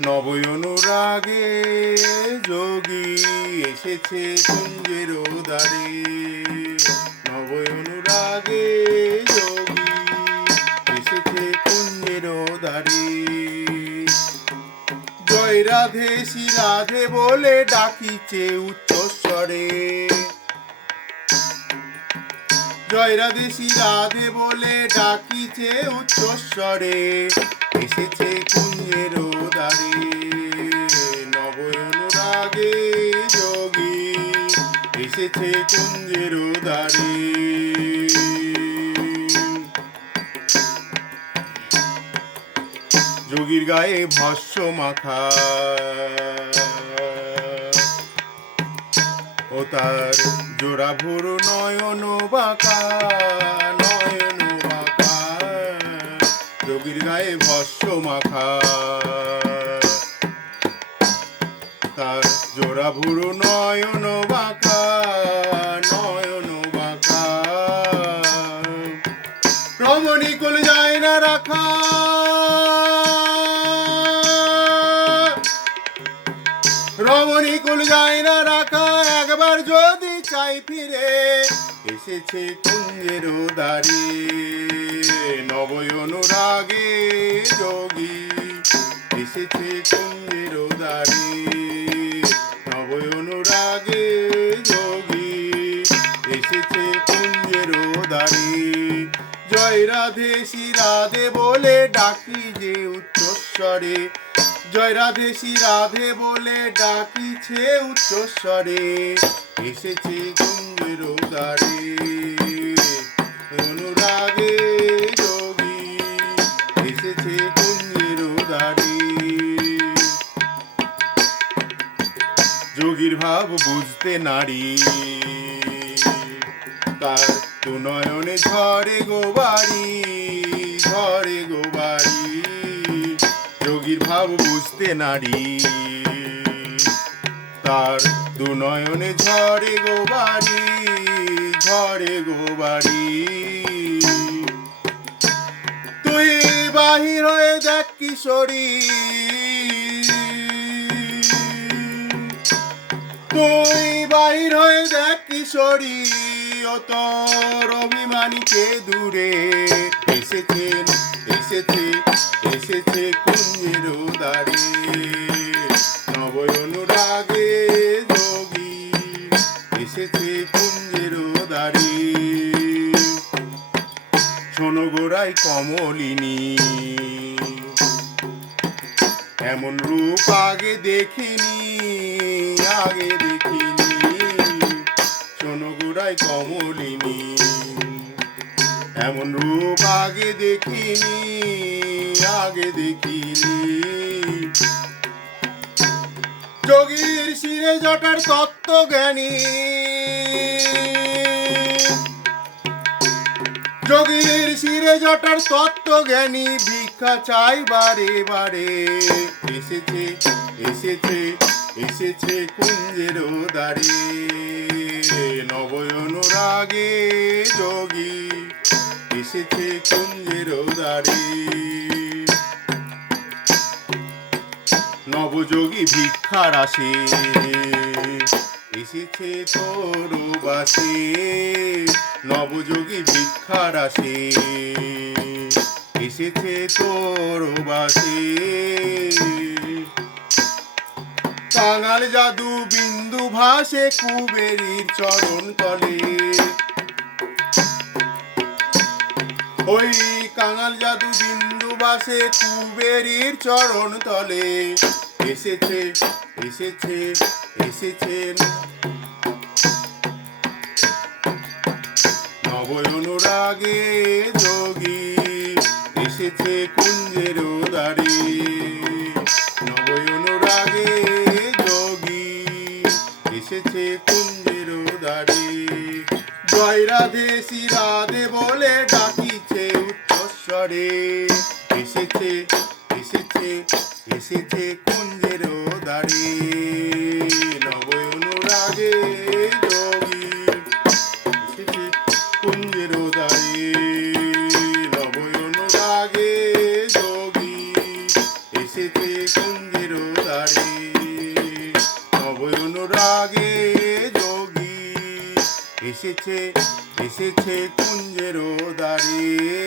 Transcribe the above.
নবই অনুরাগে যোগী এসেছে কুঞ্জের দ্বারে নবই অনুরাগে যোগী এসেছে কুঞ্জের দ্বারে জয় রাধে, শ্রী রাধে বলে ডাকিছে উচ্চস্বরে জয় রাধে, শ্রী রাধে বলে ডাকিছে উচ্চস্বরে এসেছে এসেছে কুঞ্জের দ্বারে যোগীর গায়ে ভস্য মাখা। ও তার জোড়া ভুরু নয়ন বাঁকা নয়ন বাঁকা। যোগীর গায়ে ভস্য মাখা। তার জোড়া ভুরু, নয়ন বাঁকা নয়ন বাঁকা। রমণী কোল যায় না রাখা। রমণী কুল যায় না রাখা, একবার যদি চাই ফিরে, এসেছে কুঞ্জের দাঁড়ি নবয় অনুরাগে যোগী, এসেছে কুঞ্জের দাঁড়ি এসেছে কুঞ্জের দাঁড়ি জয় রাধে রাধে বলে ডাকি যে উচ্চস্বরে। জয় রাধে রাধে বলে ডাকিছে উচ্চস্বরে। এসেছে কুঞ্জের দ্বারে অনুরাগে যোগী, এসেছে কুঞ্জের দ্বারে যোগীর ভাব বুঝতে নারী। তার নয়নে ঝরে গো বাড়ি, ঝরে গো বাড়ি। যোগীর ভাব বুঝতে নারী, তার দু নয়নে ঝরে গো বাড়ি, ঝরে গো বাড়ি। তুই বাহির হয়ে দেখ কিশোরী তুই বাহির হয়ে দেখ কিশোরী তোর অভিমানীকে দূরে? এসেছে এসেছে এসেছে কুঞ্জের দ্বারে নবয় অনুরাগে যোগী, এসেছে কুঞ্জের দ্বারে শোনো গোড়াই কমলিনী, এমন রূপ আগে দেখিনি। আগে দেখিনি। শোনো গোড়াই কমলিনী। এমন রূপ আগে দেখিনি আগে দেখিনি। যোগীর শিরে জটার তত্ত্ব জ্ঞানী। যোগীর শিরে জটার তত্ত্ব জ্ঞানী, ভিক্ষা চাই বারে বারে এসেছে এসেছে। এসেছে কুঞ্জের দ্বারে নবয় অনুরাগে যোগী এসেছে কুঞ্জের দ্বারে নবযোগী ভিক্ষার আসে। এসেছে তোর বাসে নবযোগী ভিক্ষার আসে। এসেছে তোর বাসে কাঙাল জাদু বিন্দু ভাসে কুবেরীর চরণ তলে। ওই কাঙাল জাদু বিন্দু বাসে কুবেরীর চরণ তলে। এসেছে এসেছে এসেছে। নবয় অনুরাগে যোগী, এসেছে কুঞ্জের দ্বারে এসেছে কুঞ্জের দাঁড়ি জয় রাধে বলে ডাকিছে উচ্চস্বরে। এসেছে এসেছে এসেছে কুঞ্জের দ্বারে অনুরাগে যোগী। এসেছে এসেছে কুঞ্জেরও দাঁড়িয়ে